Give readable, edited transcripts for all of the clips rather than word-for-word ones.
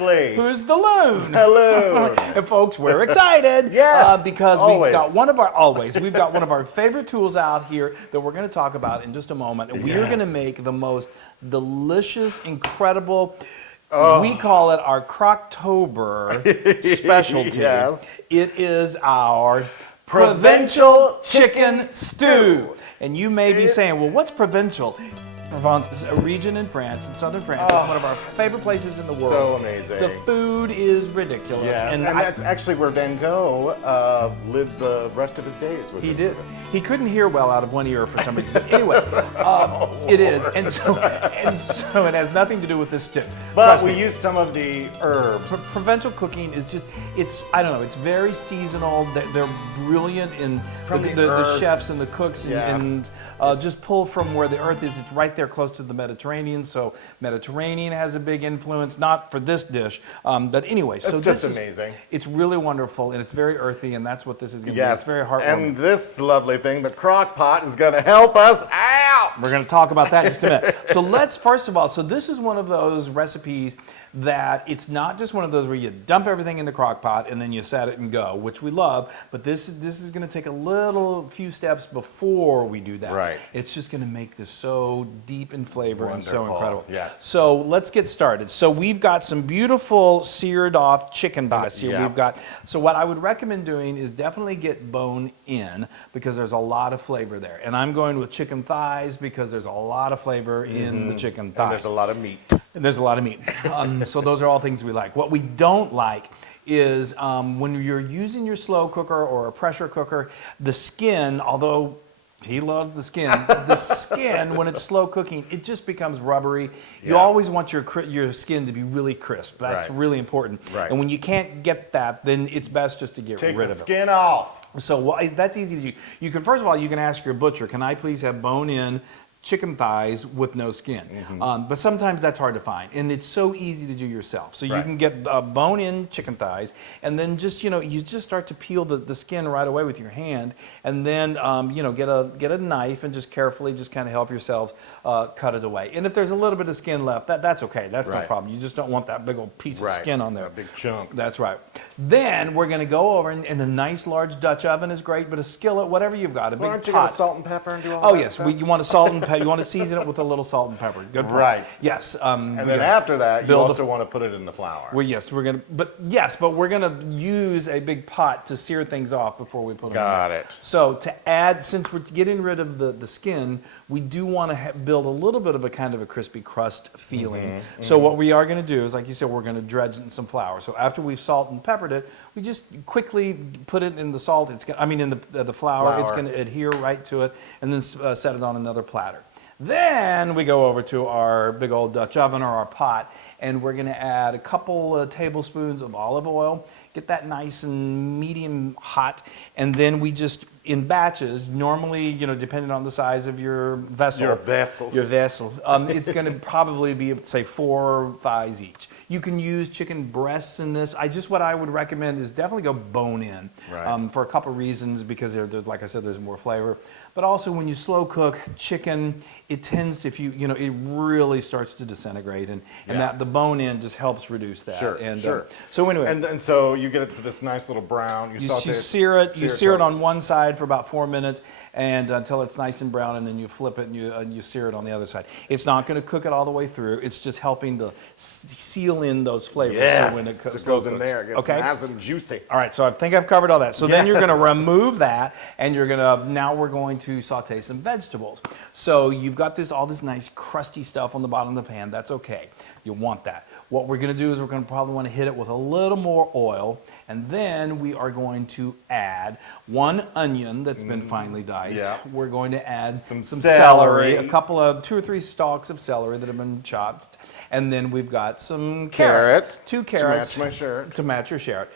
Leslie. Who's the Loon. Hello. And folks, we're excited. Yes, because always. we've got one of our favorite tools out here that we're going to talk about in just a moment. And we are going to make the most delicious, incredible, we call it our Crocktober specialty. Yes. It is our Provençal chicken stew. And you may be saying, well, what's Provençal? Provence is a region in France, in southern France. It's one of our favorite places in the world. So amazing. The food is ridiculous. Yes, and that's actually where Van Gogh lived the rest of his days. He did. He couldn't hear well out of one ear for some reason. But anyway, it is. And so it has nothing to do with this stew. But we use some of the herbs. Provençal cooking is just, I don't know, it's very seasonal. They're brilliant in the chefs and the cooks and just pull from where the earth is. It's right there close to the Mediterranean, so Mediterranean has a big influence, not for this dish, but anyway. So it's just amazing. It's really wonderful, and it's very earthy, and that's what this is going to be. It's very heartwarming. And this lovely thing, the Crock-Pot, is going to help us out. We're going to talk about that in just a minute. So let's, first of all, so this is one of those recipes that it's not just one of those where you dump everything in the crock pot and then you set it and go, which we love, but this is going to take a few steps before we do that. Right. It's just going to make this so deep in flavor and so incredible. Yes. So let's get started. So we've got some beautiful seared off chicken thighs here. Yeah. So what I would recommend doing is definitely get bone in because there's a lot of flavor there. And I'm going with chicken thighs because there's a lot of flavor in the chicken thighs. And there's a lot of meat. And there's a lot of meat. So those are all things we like. What we don't like is when you're using your slow cooker or a pressure cooker, the skin, although he loves the skin, when it's slow cooking, it just becomes rubbery. You always want your skin to be really crisp. That's really important. Right. And when you can't get that, then it's best just to get rid of it. Take the skin off. So that's easy to do. You can, first of all, you can ask your butcher, can I please have bone-in chicken thighs with no skin? But sometimes that's hard to find, and it's so easy to do yourself. So you can get bone-in chicken thighs, and then just you just start to peel the skin right away with your hand, and then get a knife and just carefully just kind of help yourself cut it away. And if there's a little bit of skin left, that's okay. That's no problem. You just don't want that big old piece of skin on there. A big chunk. That's right. Then we're going to go over, and a nice large Dutch oven is great, but a skillet, whatever you've got, a big Aren't you pot. going to salt and pepper and do all that? Oh yes, you want to salt and pepper. You want to season it with a little salt and pepper. Good point. Right. Yes. And then after that, you also want to put it in the flour. But we're gonna use a big pot to sear things off before we put them in. Got it. So to add, since we're getting rid of the skin, we do want to build a little bit of a kind of a crispy crust feeling. So what we are going to do is, like you said, we're going to dredge it in some flour. So after we've salt and peppered it, we just quickly put it in the salt. In the flour. It's going to adhere right to it, and then set it on another platter. Then we go over to our big old Dutch oven or our pot, and we're going to add a couple of tablespoons of olive oil, get that nice and medium hot, and then we just, in batches, normally, depending on the size of your vessel. It's going to probably be, say, 4 thighs each. You can use chicken breasts in this. What I would recommend is definitely go bone in for a couple reasons, because there's, like I said, there's more flavor. But also when you slow cook chicken, it tends to, it really starts to disintegrate, and that the bone in just helps reduce that. Sure. So anyway. And so you get it to this nice little brown. You sear it on one side for about 4 minutes, and until it's nice and brown, and then you flip it and you sear it on the other side. It's not going to cook it all the way through. It's just helping to seal in those flavors. Yes, so when it goes in there. It gets nice and juicy. All right, so I think I've covered all that. So then you're going to remove that, and now we're going to saute some vegetables. So you've got all this nice crusty stuff on the bottom of the pan. That's okay. You want that. What we're going to do is we're going to probably want to hit it with a little more oil, and then we are going to add 1 onion that's been finely diced. Yeah. We're going to add some celery, a couple of 2 or 3 stalks of celery that have been chopped, and then we've got some carrots, 2 carrots to match my shirt, to match your shirt,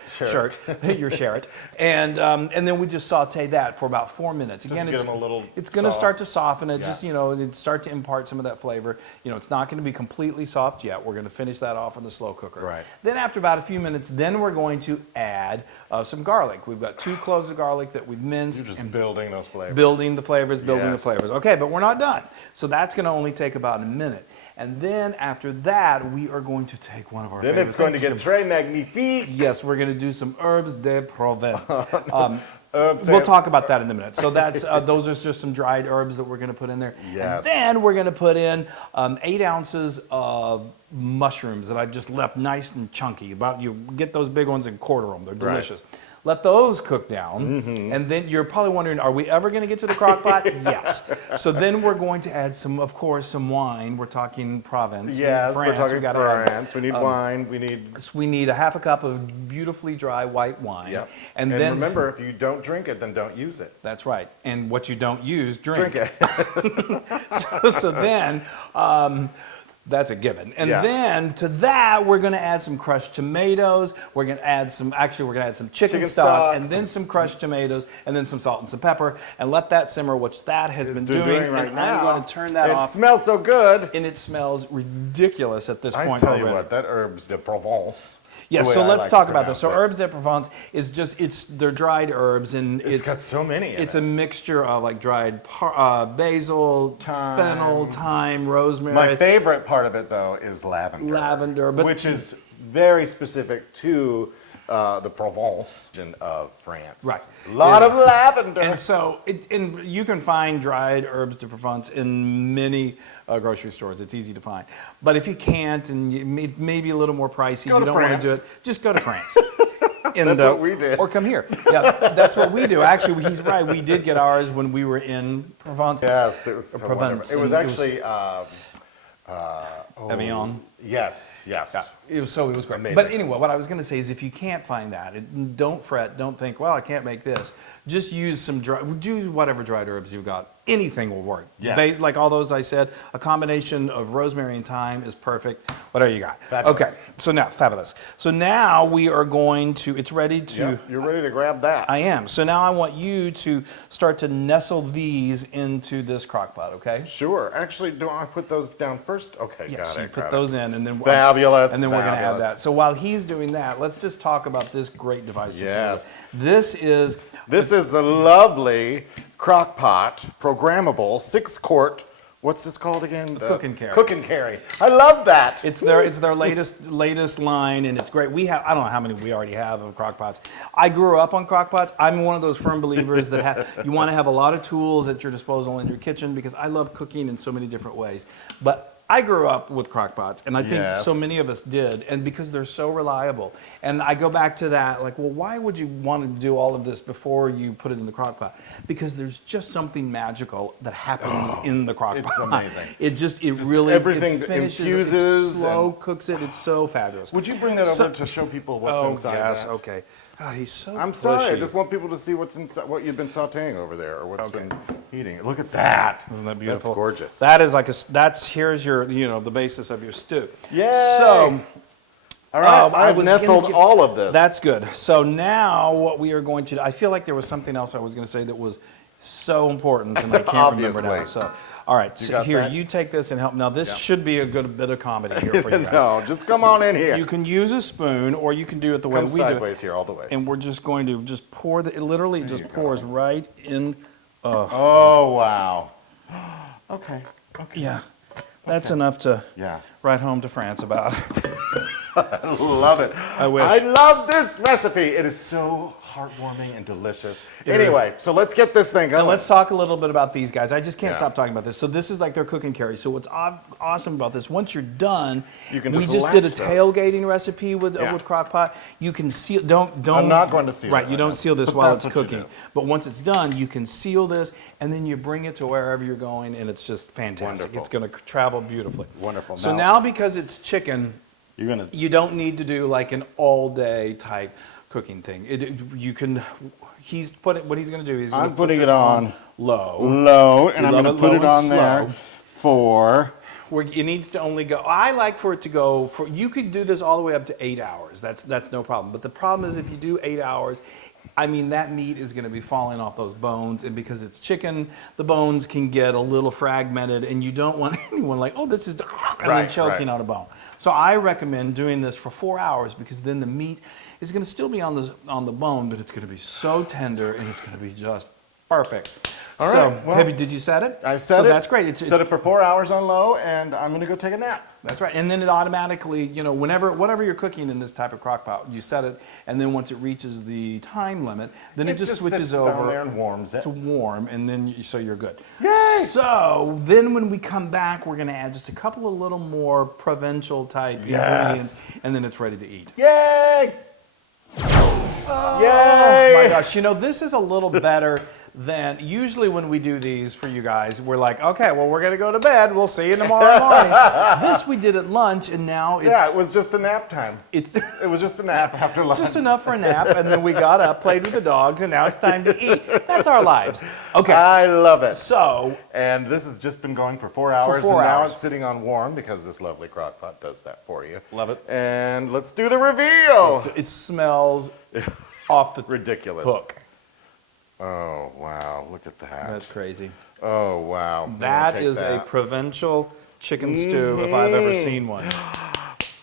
your shirt, and then we just saute that for about 4 minutes. Again, it's going to start to soften it. Just it start to impart some of that flavor. It's not going to be completely soft yet. We're going to finish that off in the slow cooker. Right. Then after about a few minutes, then we're going to add add some garlic. We've got 2 cloves of garlic that we've minced. You're just building those flavors. Building the flavors, building the Yes. flavors. Okay, but we're not done. So that's going to only take about a minute. And then after that, we are going to take one of our Then it's going to get très magnifique. Yes, we're going to do some herbes de Provence. Herbes We'll de- talk about that in a minute. So that's those are just some dried herbs that we're going to put in there. Yes. And then we're going to put in 8 ounces of mushrooms that I've just left nice and chunky. About you get those big ones and quarter them. They're delicious. Let those cook down, and then you're probably wondering, are we ever going to get to the crock pot? Yes. So then we're going to add some, of course, some wine. We're talking Provence. Yes, France. we're talking gotta add- France. We need wine. We need. So we need a half a cup of beautifully dry white wine. Yep. And And then remember, if you don't drink it, then don't use it. that's right. And what you don't use, drink. Drink it. So then, that's a given. And Yeah. then to that, we're going to add some crushed tomatoes. We're going to add some, actually, we're going to add some chicken stock, and then some crushed tomatoes, and then some salt and some pepper, and let that simmer, which that has been doing. right And now. I'm going to turn that It off. smells so good. And it smells ridiculous at this I point tell already. you what, that herbes de Provence. Yeah, the way so I let's like to talk about this. So pronounce herbes de Provence is just, they're dried herbs, and It's got so many in It's it. a mixture of like dried basil, Thyme. fennel, thyme, rosemary. My favorite part of it, though, is lavender. Lavender, but- which is very specific to the Provence region of France. Right. A lot of lavender. And so, and you can find dried herbes de Provence in many grocery stores. It's easy to find. But if you can't, and it may be a little more pricey, Go you to don't want to do France. it, just go to France. And, That's what we did. Or come here. Yeah, that's what we do. Actually, he's right. We did get ours when we were in Provence. Yes, it was so Provence. wonderful. It was And actually Evian. Yes, yes. It was great. Amazing. But anyway, what I was going to say is if you can't find that, don't fret. Don't think, well, I can't make this. Just use some do whatever dried herbs you've got. Anything will work. Yes. Like all those I said, a combination of rosemary and thyme is perfect. Whatever you got. Fabulous. Okay. So now, fabulous. So now we are going to, it's ready to. Yep, you're ready to grab that. I am. So now I want you to start to nestle these into this crock pot, okay? Sure. Actually, do I put those down first? Okay, Yes, got it. you put got those in, and then Fabulous, and then we're going to add fabulous. that. So while he's doing that, let's just talk about this great device. that you Yes. have. This is a lovely Crock-Pot, programmable, 6-quart. What's this called again? Cook and Carry. Cook and carry. I love that. it's their latest line, and it's great. I don't know how many we already have of crock pots. I grew up on crock pots. I'm one of those firm believers that you want to have a lot of tools at your disposal in your kitchen because I love cooking in so many different ways. But I grew up with crock pots, and I think Yes. so many of us did, and because they're so reliable. And I go back to that, like, well, why would you want to do all of this before you put it in the crock pot? Because there's just something magical that happens in the crock pot. it's amazing. It really everything finishes, infuses it slow and- cooks it. It's so fabulous. Would you bring that So- over to show people what's Oh inside yes, that? okay. God, he's so I'm sorry. I pushy. just want people to see what's inside, what you've been sautéing over there, or what's been heating. Look at that. Isn't that beautiful? That's gorgeous. That is like here's your the basis of your stew. Yay! So. All right, I I've was gonna nestled get- all of this. That's good. So now what we are going to do, I feel like there was something else I was going to say that was so important, and I can't remember now. Obviously. So, all right, so got here, that? you take this and help. Now, this Yeah. should be a good bit of comedy here for you guys. No, just come on in here. You can use a spoon, or you can do it the way Come we do it. sideways here, all the way. And we're just going to just pour it literally just you go. pours right in. Oh, wow. Okay. Okay. Yeah, that's enough to Yeah. write home to France about. I love it. I wish. I love this recipe. It is so heartwarming and delicious. Anyway, so let's get this thing going. Now let's talk a little bit about these guys. I just can't Yeah. stop talking about this. So this is like their cook and carry. So what's awesome about this, once you're done, You can we just just did a relax those. tailgating recipe with Yeah. Crock-Pot. You can seal, don't. I'm not going to seal Right, it you right don't now. seal this But while that's it's what you cooking. do. But once it's done, you can seal this, and then you bring it to wherever you're going, and it's just fantastic. Wonderful. It's going to travel beautifully. Wonderful. So Now- now because it's chicken, You're going to... you don't need to do like an all-day type cooking thing. You can. What he's going to do. He's going I'm to putting put it this on low. low, and You I'm love going to it put low it and on there slow. for... Where it needs to only go. I like for it to go for. You could do this all the way up to 8 hours. That's no problem. But the problem is if you do 8 hours, I mean that meat is going to be falling off those bones, and because it's chicken, the bones can get a little fragmented, and you don't want anyone like, oh, this is and then Right, choking right. on a bone. So I recommend doing this for 4 hours because then the meat is going to still be on the bone, but it's going to be so tender and it's going to be just perfect. All so, right, well, did you set it? I set so it. That's great. Set it for 4 hours on low, and I'm going to go take a nap. That's right. And then it automatically, you know, whatever you're cooking in this type of crock pot, you set it, and then once it reaches the time limit, then it just switches sits over down there and warms it. to warm, and then so you're good. Yay! So then when we come back, we're going to add just a couple of little more provincial type ingredients, and then it's ready to eat. Yay! Oh Yay! my gosh, you know, this is a little better than usually when we do these for you guys. We're like, okay, well, we're going to go to bed. We'll see you tomorrow morning. This we did at lunch, and now it's... Yeah, it was just a nap time. It was just a nap after lunch. Just enough for a nap, and then we got up, played with the dogs, and now it's time to eat. That's our lives. Okay. I love it. So... And this has just been going for 4 hours, For 4 and now hours. it's sitting on warm because this lovely crock pot does that for you. Love it. And let's do the reveal. It smells off the Ridiculous. hook. Oh, wow. Look at that. That's crazy. Oh, wow. I'm gonna That take is a provincial chicken stew if I've ever seen one.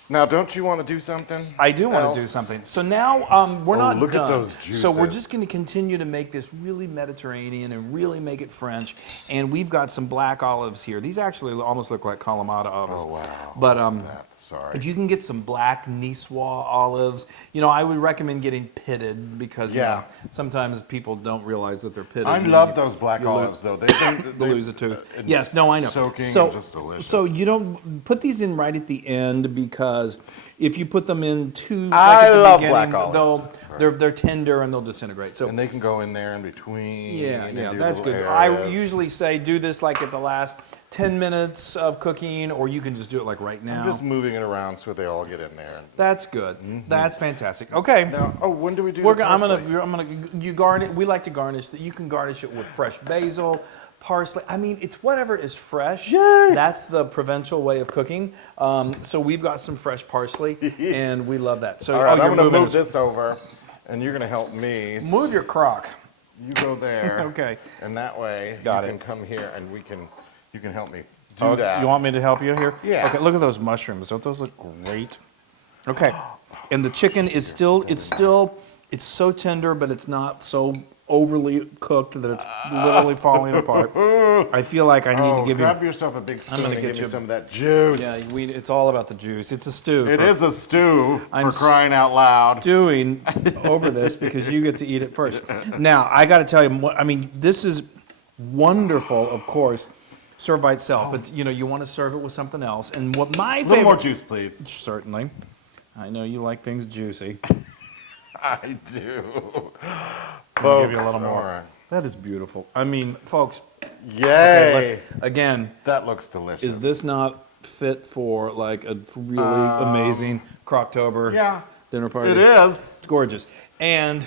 Now, don't you want to do something? I do want to do else? something. So now we're not look at done. those So we're juices. just going to continue to make this really Mediterranean and really make it French. And we've got some black olives here. These actually almost look like Kalamata olives. Oh, wow. But Sorry. if you can get some black Niçoise olives, you know, I would recommend getting pitted because you know, sometimes people don't realize that they're pitted. I and love you- those black you olives, though. They lose a tooth. and Yes, no, I know. Soaking so, and just delicious. So you don't put these in right at the end because if you put them in too, like I at the love beginning, black olives. they're tender and they'll disintegrate. So and they can go in there in between. yeah, and yeah, do that's little good. I areas. usually say do this like at the last 10 minutes of cooking, or you can just do it like right now. I'm just moving it around so they all get in there. That's good. That's fantastic. Okay. Now, when do we do We're the gonna, parsley? I'm gonna, you garnish. We like to garnish that. You can garnish it with fresh basil, parsley. I mean, it's whatever is fresh. Yay! That's the provincial way of cooking. So we've got some fresh parsley, and we love that. So All right, you're I'm going to moving move us- this over, and you're going to help me. Move your crock. You go there. Okay. And that way Got you it. can come here, and you can help me do that. You want me to help you here? Yeah. Okay. Look at those mushrooms. Don't those look great? Okay. And the chicken is still. It's so tender, but it's not so overly cooked that it's literally falling apart. I feel like I need to give grab you. yourself a big spoon gonna and get give you- me some of that juice. Yeah, it's all about the juice. It's a stew. It is a stew, I'm for crying out loud. Doing over this because you get to eat it first. Now, I got to tell you, I mean, this is wonderful, of course, served by itself, but you know, you want to serve it with something else. And what my A favorite, little more juice, please. certainly, I know you like things juicy. I do. I'll give you a Folks, little more. all right. That is beautiful. I mean, folks, Yay! okay, again, That looks delicious. is this not fit for like a really amazing Crocktober Yeah, dinner party? it is. It's gorgeous. And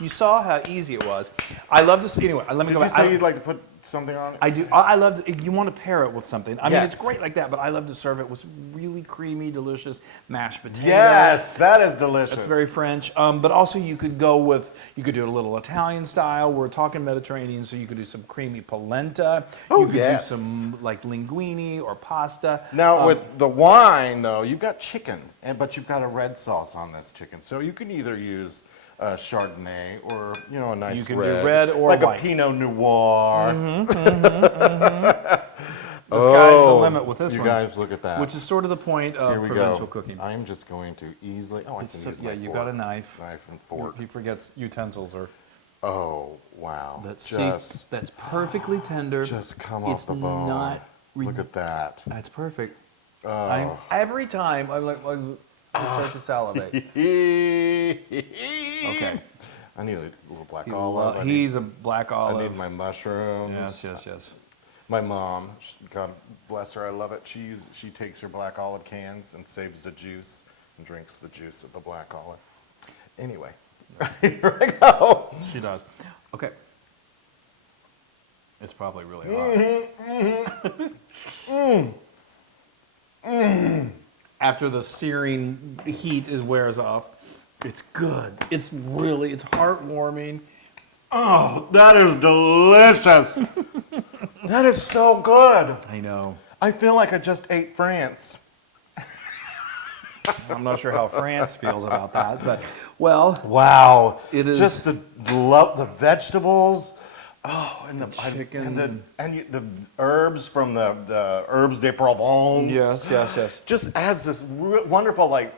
you saw how easy it was. I love to see, anyway, let me Did go you back. say you'd like to put something on it? I do. I love to, you want to pair it with something. I mean, Yes. it's great like that, but I love to serve it with really creamy, delicious mashed potatoes. Yes, that is delicious. That's very French. But also you could do it a little Italian style. We're talking Mediterranean, so you could do some creamy polenta. Oh, you could yes. do some like linguine or pasta. Now, with the wine, though, you've got chicken, but you've got a red sauce on this chicken. So you can either use Chardonnay or, a nice You can red. do red or like white. a Pinot Noir. The sky's the limit with this you one. guys, look at that. Which is sort of the point of Here we provincial go. cooking. I'm just going to easily. Oh, I can use my Yeah, you fork. got a knife. Knife and fork. He forgets utensils or. Oh, wow. That's perfectly tender. Just come It's off the bone. not Look at that. That's perfect. Oh. Every time I'm like I start to salivate. Okay. I need a little black olive. I need- He's a black I olive. need my mushrooms. Yes. My mom, God bless her, I love it. She takes her black olive cans and saves the juice and drinks the juice of the black olive. Anyway, here I go. She does. Okay. It's probably really hot. After the searing heat wears off, it's good. It's heartwarming. Oh, that is delicious. That is so good. I know. I feel like I just ate France. I'm not sure how France feels about that, but well, Wow. It is- Just the vegetables. Oh, and the chicken. the herbs from the herbs de Provence. yes. Just adds this wonderful, like,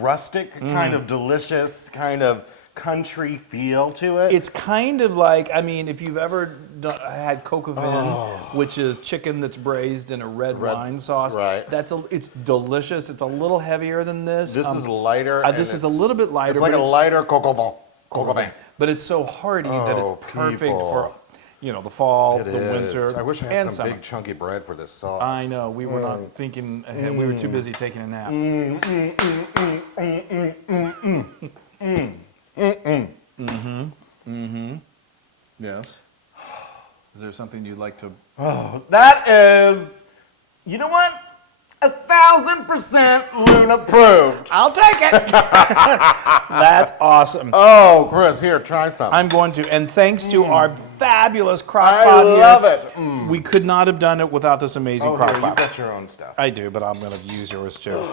rustic, kind of delicious, kind of country feel to it. It's kind of like, I mean, if you've ever had coq au vin, which is chicken that's braised in a red wine sauce, right. It's delicious. It's a little heavier than this. This is lighter. This is a little bit lighter. It's like a but lighter coq au vin. But it's so hearty that it's Oh, perfect people. for, the fall, It the is. winter, I wish I and had some summer. big chunky bread for this sauce. I know, we were not thinking ahead. We were too busy taking a nap. Yes. Is there something you'd like to? That is, you know what? 1,000% Loon approved. I'll take it. That's awesome. Oh, Chris, here, try some. I'm going to, and thanks to our fabulous I Crock-Pot here. love it. We could not have done it without this amazing Oh, here, you Crock-Pot. got your own stuff. I do, but I'm going to use yours too.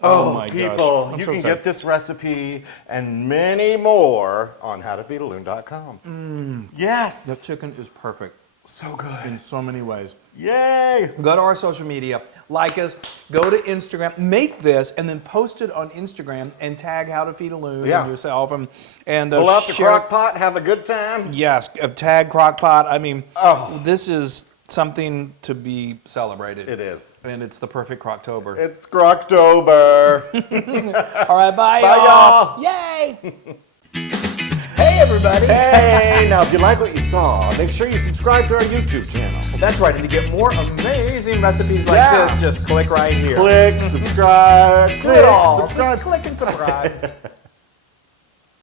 Oh, my people, gosh. I'm you so can excited. get this recipe and many more on howtofeedaloon.com. Yes. The chicken is perfect So good. in so many ways. Yay. Go to our social media, like us, go to Instagram, make this, and then post it on Instagram and tag How to Feed a Loon Yeah. and yourself and Pull out the share- crock pot, have a good time. Yes, tag Crock-Pot. I mean, Oh. this is something to be celebrated. It is. And it's the perfect Crocktober. It's Crocktober. All right, bye, Bye, y'all. Yay! Hey, everybody. Hey, now if you like what you saw, make sure you subscribe to our YouTube channel. That's right, and to get more amazing recipes like Yeah. this, just click right here. Click, subscribe, Do it all. subscribe. Just click and subscribe.